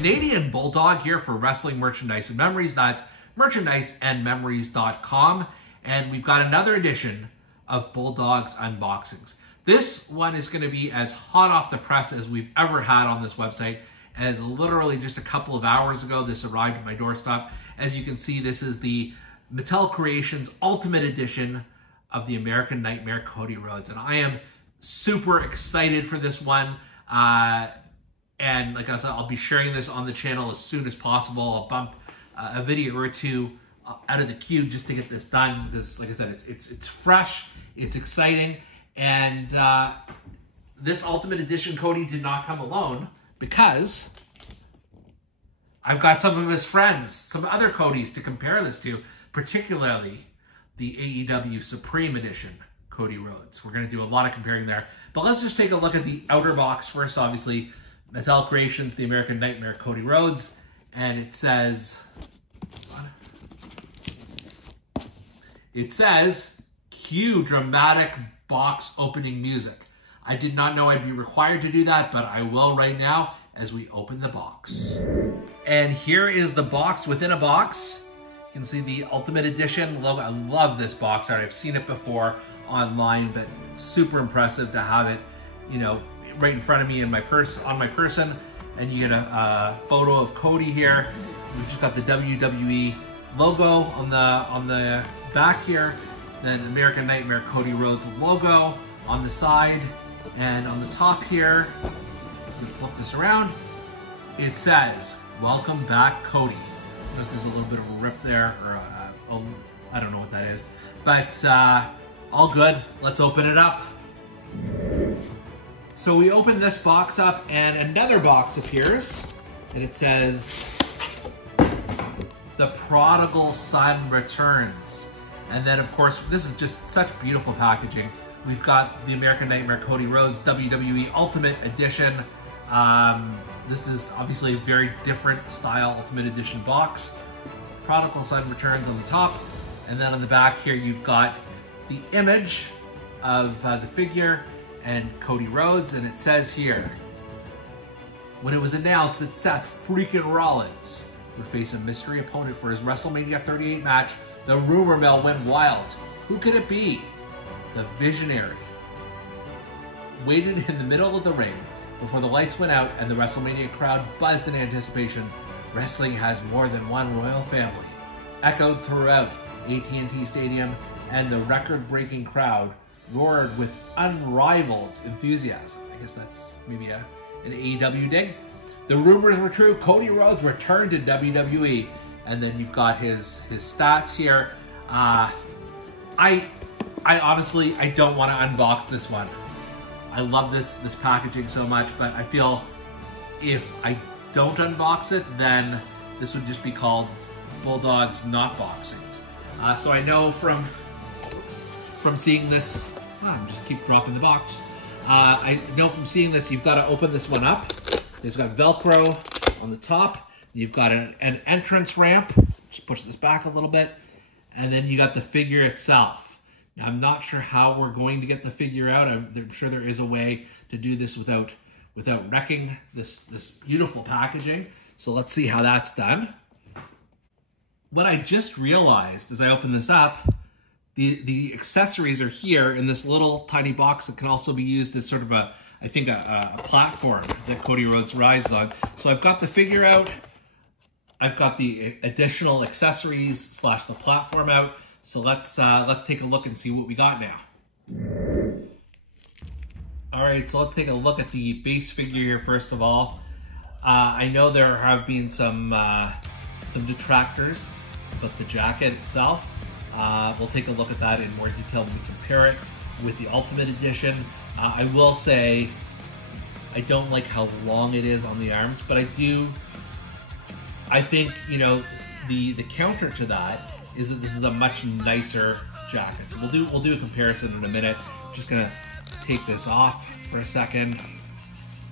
Canadian Bulldog here for Wrestling Merchandise and Memories. That's merchandiseandmemories.com. And we've got another edition of Bulldog's unboxings. This one is going to be as hot off the press as we've ever had on this website. As literally just a couple of hours ago, this arrived at my doorstep. As you can see, this is the Mattel Creations Ultimate Edition of the American Nightmare Cody Rhodes. And I am super excited for this one. And like I said, I'll be sharing this on the channel as soon as possible. I'll bump a video or two out of the queue just to get this done because, like I said, it's fresh, it's exciting, and this Ultimate Edition Cody did not come alone because I've got some of his friends, some other Codys to compare this to, particularly the AEW Supreme Edition Cody Rhodes. We're going to do a lot of comparing there, but let's just take a look at the outer box first. Obviously, Mattel Creations, the American Nightmare Cody Rhodes, and it says, cue dramatic box opening music. I did not know I'd be required to do that, but I will right now as we open the box. And here is the box within a box. You can see the Ultimate Edition logo. I love this box art. I've seen it before online, but it's super impressive to have it, you know, right in front of me in my on my person. And you get a photo of Cody here. We've just got the WWE logo on the back here. Then American Nightmare Cody Rhodes logo on the side. And on the top here, we flip this around, it says, "Welcome back, Cody." Notice there's a little bit of a rip there, or I don't know what that is. But all good, let's open it up. So we open this box up and another box appears, and it says, "The Prodigal Son Returns." And then of course, this is just such beautiful packaging. We've got the American Nightmare Cody Rhodes WWE Ultimate Edition. This is obviously a very different style Ultimate Edition box. Prodigal Son Returns on the top. And then on the back here, you've got the image of the figure and Cody Rhodes. And it says here, when it was announced that Seth freaking Rollins would face a mystery opponent for his WrestleMania 38 match, the rumor mill went wild. Who could it be? The Visionary waited in the middle of the ring before the lights went out and the WrestleMania crowd buzzed in anticipation. Wrestling has more than one royal family. Echoed throughout AT&T Stadium, and the record-breaking crowd roared with unrivaled enthusiasm. I guess that's maybe an AEW dig. The rumors were true. Cody Rhodes returned to WWE, and then you've got his stats here. I honestly, I don't want to unbox this one. I love this packaging so much, but I feel if I don't unbox it, then this would just be called Bulldog's Not Boxings. So I know from seeing this, just keep dropping the box. I know from seeing this, you've got to open this one up. It's got Velcro on the top. You've got an entrance ramp. Just push this back a little bit. And then you got the figure itself. Now, I'm not sure how we're going to get the figure out. I'm sure there is a way to do this without wrecking this beautiful packaging. So let's see how that's done. What I just realized as I open this up, the accessories are here in this little tiny box that can also be used as sort of a platform that Cody Rhodes rides on. So I've got the figure out. I've got the additional accessories / the platform out. So let's take a look and see what we got now. All right, so let's take a look at the base figure here first of all. I know there have been some detractors, but the jacket itself, we'll take a look at that in more detail when we compare it with the Ultimate Edition. I will say I don't like how long it is on the arms, but I think, you know, the counter to that is that this is a much nicer jacket. So we'll do a comparison in a minute. I'm just gonna take this off for a second.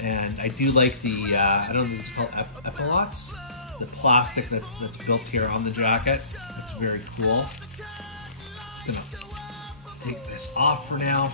And I do like the, I don't know what it's called, epaulets? The plastic that's built here on the jacket. It's very cool. Just gonna take this off for now.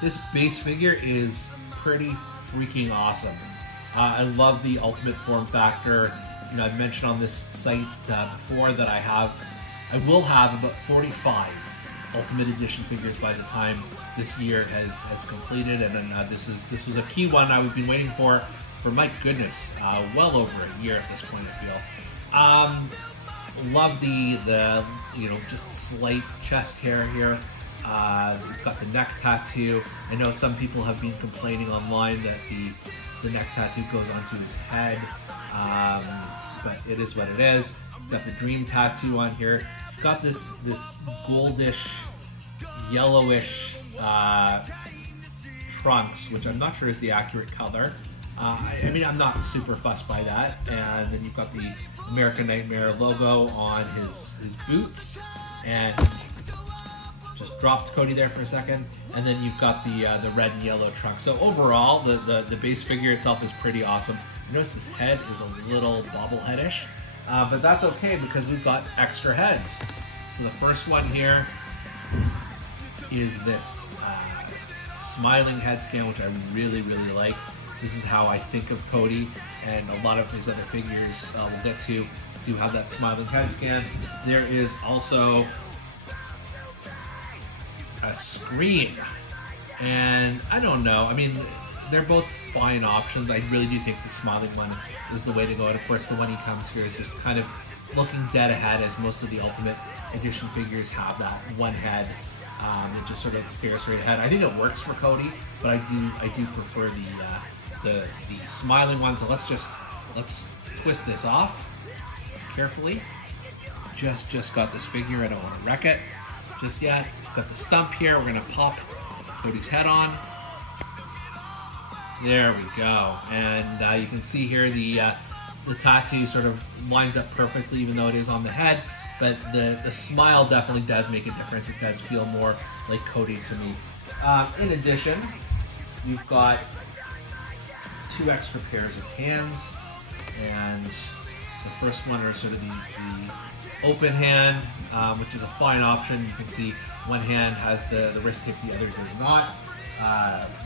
This base figure is pretty freaking awesome. I love the Ultimate form factor. You know, I've mentioned on this site before that I will have about 45 Ultimate Edition figures by the time this year has completed, and then this was a key one I've been waiting for my goodness, well over a year at this point, I feel. Love the you know, just slight chest hair here. It's got the neck tattoo. I know some people have been complaining online that the neck tattoo goes onto his head, but it is what it is. You've got the dream tattoo on here. You've got this goldish, yellowish trunks, which I'm not sure is the accurate color. I mean, I'm not super fussed by that. And then you've got the American Nightmare logo on his boots, and just dropped Cody there for a second. And then you've got the red and yellow trunk. So overall, the base figure itself is pretty awesome. You notice this head is a little bobbleheadish, but that's okay because we've got extra heads. So the first one here is this smiling head scan, which I really, really like. This is how I think of Cody, and a lot of his other figures we'll get to do have that smiling head scan. There is also a scream, and I don't know, I mean, they're both fine options. I really do think the smiling one is the way to go, and of course the one he comes here is just kind of looking dead ahead, as most of the Ultimate Edition figures have that one head that just sort of stares straight ahead. I think it works for Cody, but I do prefer the smiling one. So let's twist this off carefully. Just got this figure. I don't want to wreck it just yet. Got the stump here. We're gonna pop Cody's head on. There we go. And you can see here the tattoo sort of lines up perfectly, even though it is on the head. But the smile definitely does make a difference. It does feel more like Cody to me. In addition, you've got 2 extra pairs of hands, and the first one are sort of the open hand, which is a fine option. You can see one hand has the wrist tick, the other does not,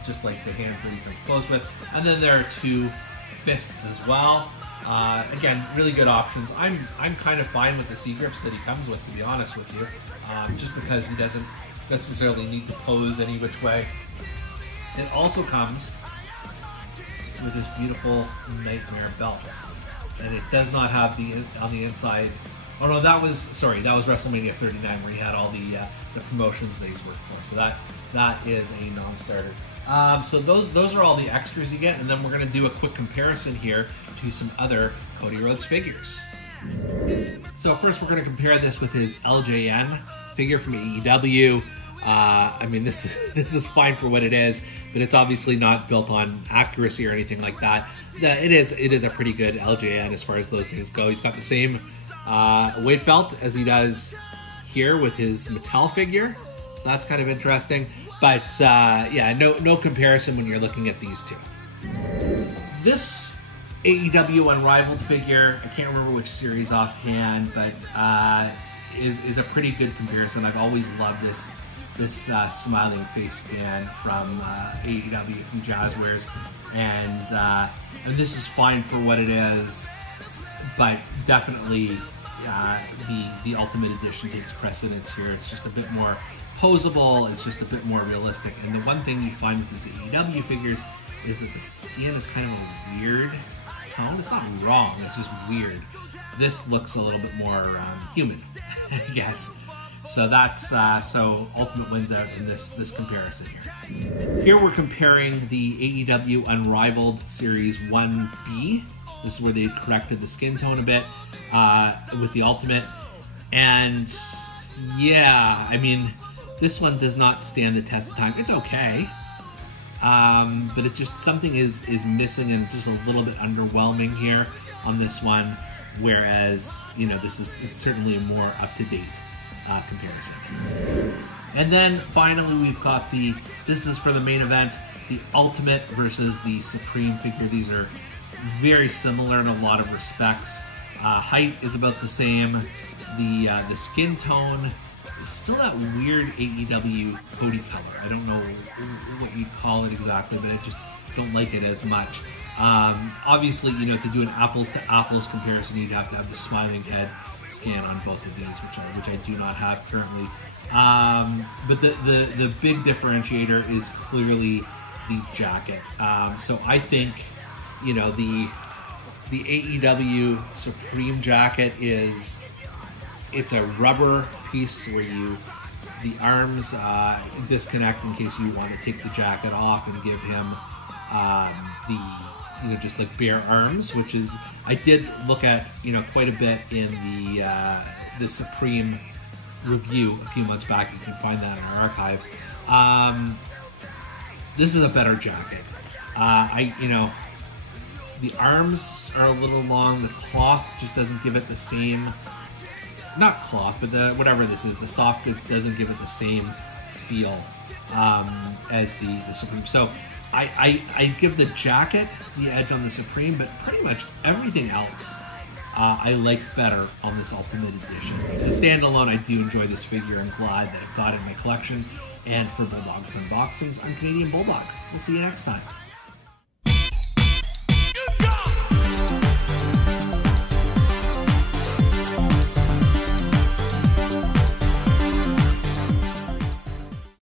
just like the hands that you can close with. And then there are 2 fists as well. Again, really good options. I'm kind of fine with the C grips that he comes with, to be honest with you, just because he doesn't necessarily need to pose any which way. It also comes with this beautiful Nightmare belt, and it does not have on the inside. Oh no, that was WrestleMania 39, where he had all the promotions that he's worked for. So that is a non-starter. So those are all the extras you get, and then we're going to do a quick comparison here to some other Cody Rhodes figures. So first we're going to compare this with his LJN figure from AEW. I mean, this is fine for what it is, but it's obviously not built on accuracy or anything like that. It is a pretty good LJN as far as those things go. He's got the same weight belt as he does here with his Mattel figure, so that's kind of interesting. But yeah, no comparison when you're looking at these two. This AEW Unrivaled figure, I can't remember which series offhand, but is a pretty good comparison. I've always loved this smiling face scan from AEW, from Jazzwares, and this is fine for what it is, but definitely the Ultimate Edition takes precedence here. It's just a bit more posable, it's just a bit more realistic. And the one thing you find with these AEW figures is that the skin is kind of a weird tone. It's not wrong, it's just weird. This looks a little bit more human, I guess. So that's so Ultimate wins out in this comparison here. Here we're comparing the AEW Unrivaled Series 1B. This is where they corrected the skin tone a bit with the Ultimate. And yeah, I mean, this one does not stand the test of time. It's okay, but it's just something is missing, and it's just a little bit underwhelming here on this one. Whereas, you know, it's certainly a more up-to-date comparison. And then finally we've got this is for the main event, the Ultimate versus the Supreme figure. These are very similar in a lot of respects. Height is about the same. The skin tone is still that weird AEW Cody color. I don't know what you'd call it exactly, but I just don't like it as much. Obviously, you know, to do an apples to apples comparison, you'd have to have the smiling head scan on both of these, which I do not have currently. But the big differentiator is clearly the jacket. So I think, you know, the AEW Supreme jacket it's a rubber piece where the arms disconnect in case you want to take the jacket off and give him you know, just like bare arms, which is, I did look at, you know, quite a bit in the Supreme review a few months back. You can find that in our archives. This is a better jacket. You know, the arms are a little long. The cloth just doesn't give it the same, not cloth, but whatever this is, the soft goods doesn't give it the same feel as the Supreme. So I give the jacket the edge on the Supreme, but pretty much everything else I like better on this Ultimate Edition. As a standalone, I do enjoy this figure. I'm glad that I've got it in my collection. And for Bulldog's Unboxings, I'm Canadian Bulldog. We'll see you next time.